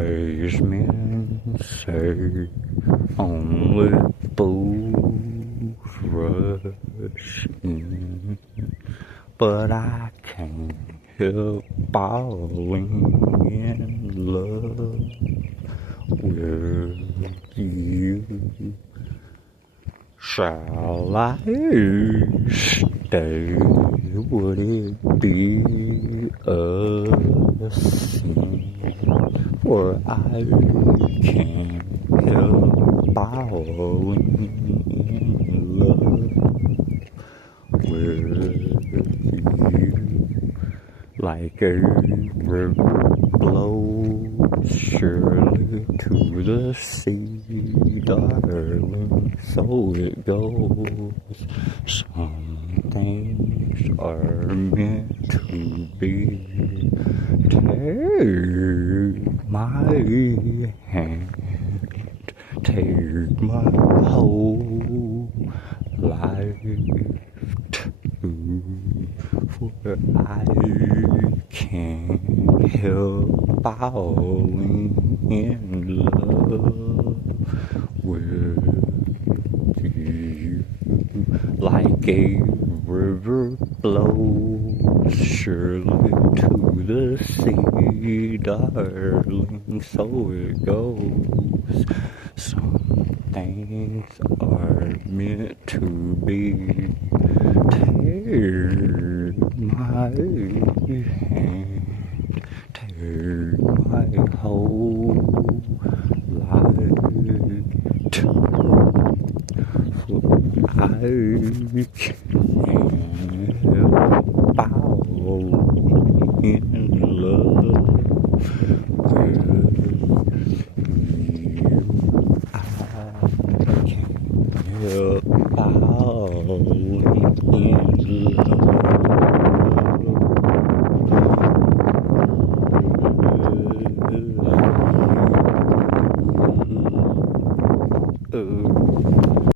Wise men say only fools rush in, but I can't help falling in love with you. Shall I stay? Would it be a sin? For I can't help falling in love with you. Like a river flows surely to the sea, darling, so it goes. Some things are meant to be. Take my hand, take my whole life too, for I can't help falling in love with you. Like a river flows surely to the sea, darling, so it goes. Some things are meant to be. Take my hand, take my whole life too, for I can't help falling in love with you. I can't help falling in love with you.